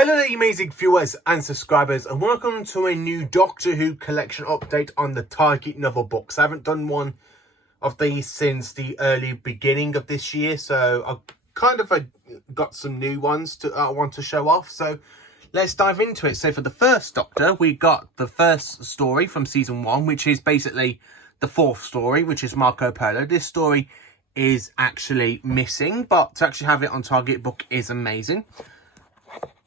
Hello there, you amazing viewers and subscribers, and welcome to a new Doctor Who collection update on the Target novel books. I haven't done one of these since the early beginning of this year, so I've kind of got some new ones I want to show off. So let's dive into it. So for the first Doctor, we got the first story from season 1, which is basically the fourth story, which is Marco Polo. This story is actually missing, but to actually have it on Target book is amazing.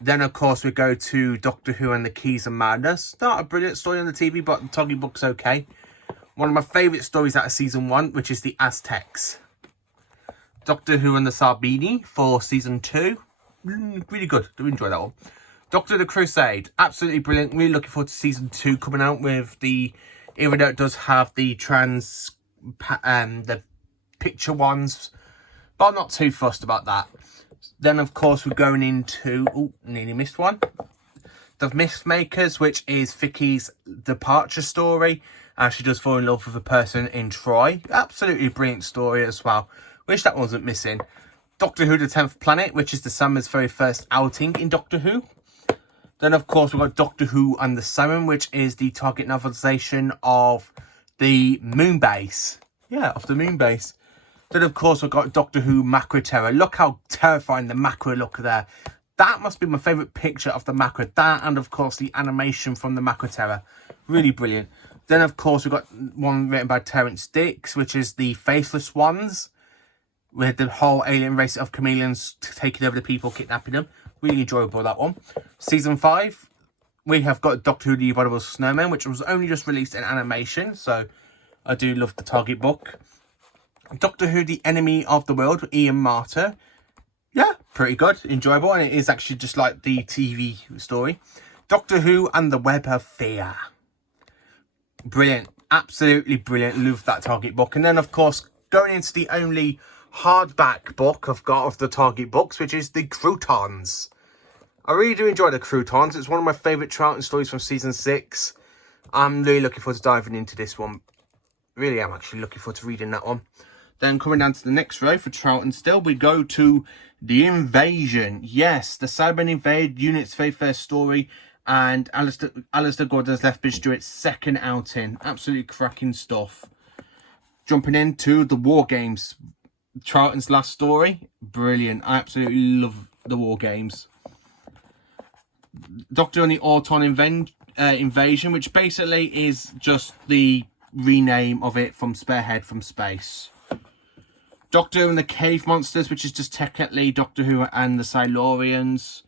Then, of course, we go to Doctor Who and the Keys of Madness. Not a brilliant story on the TV, but the Target book's okay. One of my favourite stories out of season 1, which is the Aztecs. Doctor Who and the Sarbini for season 2. Really good. Do enjoy that one. Doctor the Crusade. Absolutely brilliant. Really looking forward to season 2 coming out with the... Even though it does have the the picture ones. But I'm not too fussed about that. Then, of course, we're going into... Oh, nearly missed one. The Mythmakers, which is Vicky's departure story. She does fall in love with a person in Troy. Absolutely brilliant story as well. Wish that wasn't missing. Doctor Who, the 10th Planet, which is the Summer's very first outing in Doctor Who. Then, of course, we've got Doctor Who and the Salmon, which is the Target novelisation of the Moon Base. Yeah, of the Moon Base. Then, of course, we've got Doctor Who Macro Terror. Look how terrifying the macro look there. That must be my favourite picture of the macro. That and, of course, the animation from the Macro Terror. Really brilliant. Then, of course, we've got one written by Terrence Dicks, which is the Faceless Ones, with the whole alien race of chameleons taking over the people, kidnapping them. Really enjoyable, that one. Season 5, we have got Doctor Who the Invitable Snowman, which was only just released in animation. So, I do love the Target book. Doctor Who, the Enemy of the World, with Ian Marter. Yeah, pretty good, enjoyable, and it is actually just like the TV story. Doctor Who and the Web of Fear. Brilliant, absolutely brilliant. Love that Target book. And then, of course, going into the only hardback book I've got of the Target books, which is the Croutons. I really do enjoy the Croutons. It's one of my favourite Troughton stories from season 6. I'm really looking forward to diving into this one. Really am actually looking forward to reading that one. Then coming down to the next row for Troughton still, we go to The Invasion. Yes, the Cybermen invade Unit's very first story, and Alistair Gordon's left Bridge do its second outing. Absolutely cracking stuff. Jumping into the War Games, Troughton's last story. Brilliant. I absolutely love the War Games. Doctor and the Auton Invasion, which basically is just the rename of it from Spearhead from Space. Doctor Who and the Cave Monsters, which is just technically Doctor Who and the Silurians.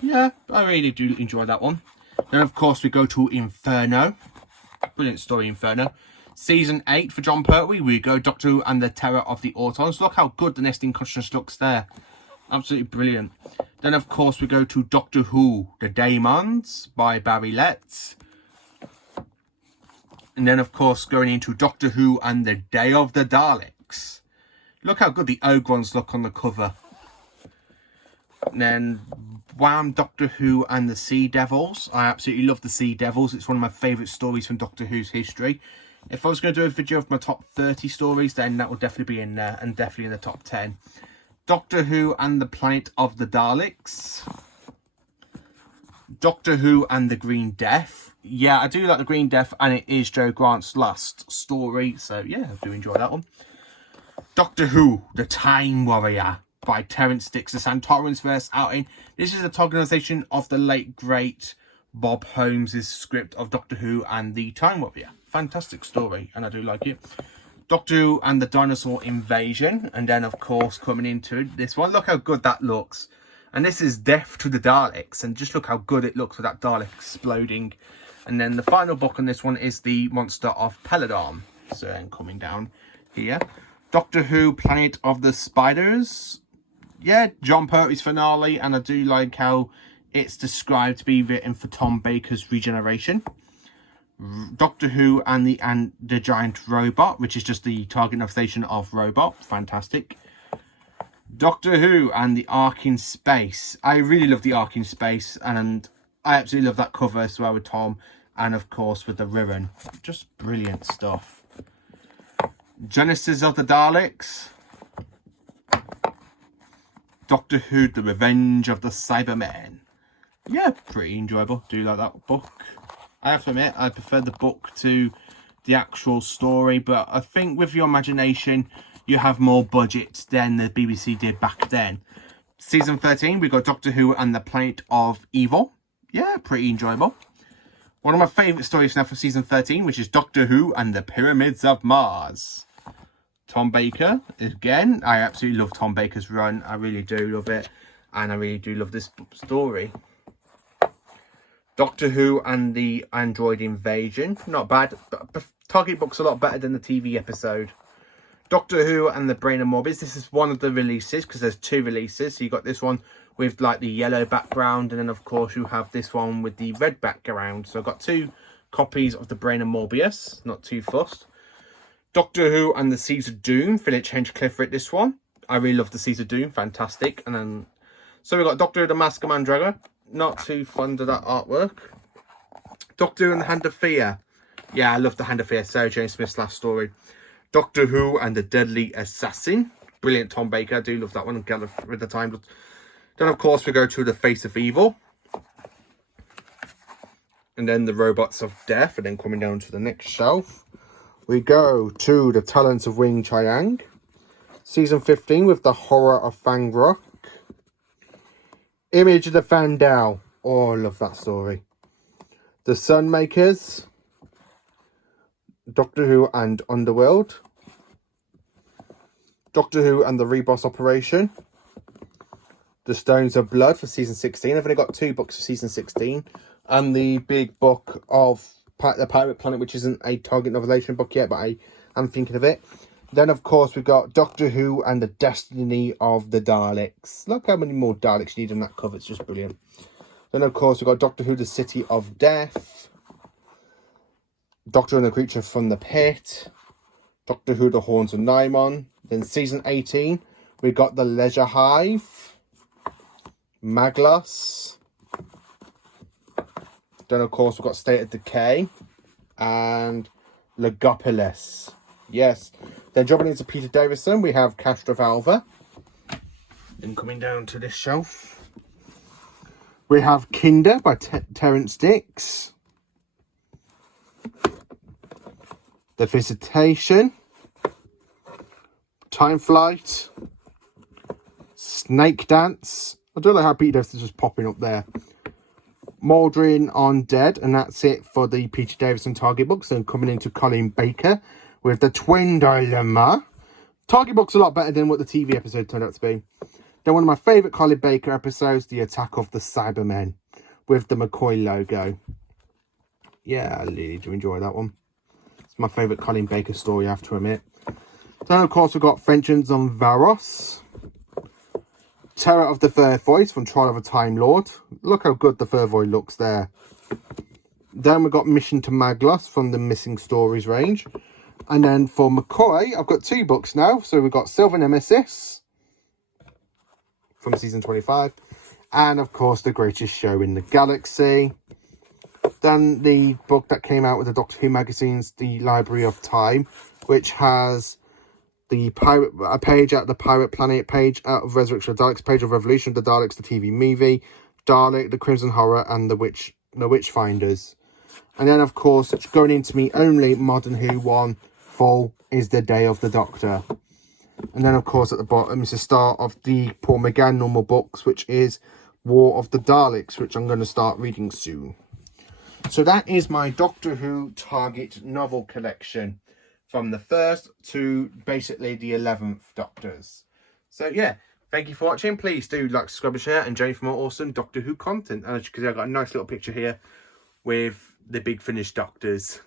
Yeah, I really do enjoy that one. Then, of course, we go to Inferno. Brilliant story, Inferno. Season 8 for John Pertwee, we go Doctor Who and the Terror of the Autons. Look how good the nesting construction looks there. Absolutely brilliant. Then, of course, we go to Doctor Who, The Daemons by Barry Letts. And then, of course, going into Doctor Who and the Day of the Daleks. Look how good the Ogrons look on the cover. And then, wham, Doctor Who and the Sea Devils. I absolutely love the Sea Devils. It's one of my favourite stories from Doctor Who's history. If I was going to do a video of my top 30 stories, then that would definitely be in there, and definitely in the top 10. Doctor Who and the Planet of the Daleks. Doctor Who and the Green Death. Yeah, I do like the Green Death, and it is Joe Grant's last story. So, yeah, I do enjoy that one. Doctor Who, The Time Warrior by Terrence Dicks, the Santorans first outing. This is a tokenization of the late, great Bob Holmes' script of Doctor Who and the Time Warrior. Fantastic story, and I do like it. Doctor Who and the Dinosaur Invasion. And then, of course, coming into this one. Look how good that looks. And this is Death to the Daleks. And just look how good it looks with that Dalek exploding. And then the final book on this one is the Monster of Pelidon. So then coming down here. Doctor Who, Planet of the Spiders. Yeah, John Pertwee's finale. And I do like how it's described to be written for Tom Baker's regeneration. Doctor Who and the Giant Robot, which is just the Target novelisation of Robot. Fantastic. Doctor Who and the Ark in Space. I really love the Ark in Space, and I absolutely love that cover as well with Tom, and of course with the ribbon. Just brilliant stuff. Genesis of the Daleks. Doctor Who, The Revenge of the Cybermen. Yeah, pretty enjoyable. Do like that book. I have to admit, I prefer the book to the actual story, but I think with your imagination, you have more budget than the BBC did back then. Season 13, we got Doctor Who and the Planet of Evil. Yeah, pretty enjoyable. One of my favourite stories now for season 13, which is Doctor Who and the Pyramids of Mars. Tom Baker, again, I absolutely love Tom Baker's run. I really do love it. And I really do love this story. Doctor Who and the Android Invasion. Not bad. But Target book's a lot better than the TV episode. Doctor Who and the Brain of Morbius. This is one of the releases because there's 2 releases. So you got this one with like the yellow background. And then of course you have this one with the red background. So I've got 2 copies of the Brain of Morbius. Not too fussed. Doctor Who and the Seeds of Doom. Philip Hinchcliffe wrote this one. I really love the Seeds of Doom. Fantastic. And then... So we've got Doctor Who the Mask of Mandragora. Not too fond of that artwork. Doctor Who and the Hand of Fear. Yeah, I love the Hand of Fear. Sarah Jane Smith's last story. Doctor Who and the Deadly Assassin. Brilliant Tom Baker. I do love that one. And get rid of time. Then, of course, we go to The Face of Evil. And then The Robots of Death. And then coming down to the next shelf, we go to The Talents of Wing Chiang. Season 15 with The Horror of Fang Rock. Image of the Fandal. Oh, I love that story. The Sunmakers. Doctor Who and Underworld. Doctor Who and the Reboss Operation. The Stones of Blood for season 16. I've only got 2 books for season 16. And the big book of the Pirate Planet, which isn't a Target novelization book yet, but I am thinking of it. Then, of course, we've got Doctor Who and the Destiny of the Daleks. Look how many more Daleks you need on that cover. It's just brilliant. Then, of course, we've got Doctor Who, the City of Death. Doctor Who and the Creature from the Pit. Doctor Who, the Horns of Nimon. Then, season 18, we've got The Leisure Hive. Maglos. Then, of course, we've got State of Decay. And Legopolis. Yes. Then dropping into Peter Davison, we have Castrovalva. Then coming down to this shelf, we have Kinder by Terence Dix. The Visitation. Time Flight. Snake Dance. I don't know how Peter Davison's just popping up there. Maldron on Dead, and that's it for the Peter Davison Target books. And coming into Colin Baker with The Twin Dilemma. Target book's a lot better than what the TV episode turned out to be. Then one of my favourite Colin Baker episodes, The Attack of the Cybermen, with the McCoy logo. Yeah, I really do enjoy that one. It's my favourite Colin Baker story, I have to admit. Then, of course, we've got Vengeance on Varos. Terror of the Third Voice from Trial of a Time Lord. Look how good the Third Voice looks there. Then we've got Mission to Maglos from the Missing Stories range. And then for McCoy, I've got 2 books now. So we've got Silver Nemesis from season 25. And, of course, The Greatest Show in the Galaxy. Then the book that came out with the Doctor Who magazines, The Library of Time, which has the a page out of the Pirate Planet, page out of Resurrection of Daleks, page of Revolution of the Daleks, the TV movie, Dalek, The Crimson Horror, and the Witchfinders. And then, of course, going into me only Modern Who one full is The Day of the Doctor. And then, of course, at the bottom is the start of the Paul McGann normal books, which is War of the Daleks, which I'm going to start reading soon. So that is my Doctor Who Target novel collection, from the 1st to basically the 11th Doctors. So yeah, thank you for watching. Please do like, subscribe and share, and join for more awesome Doctor Who content. And as you can see, I've got a nice little picture here with the Big Finish Doctors.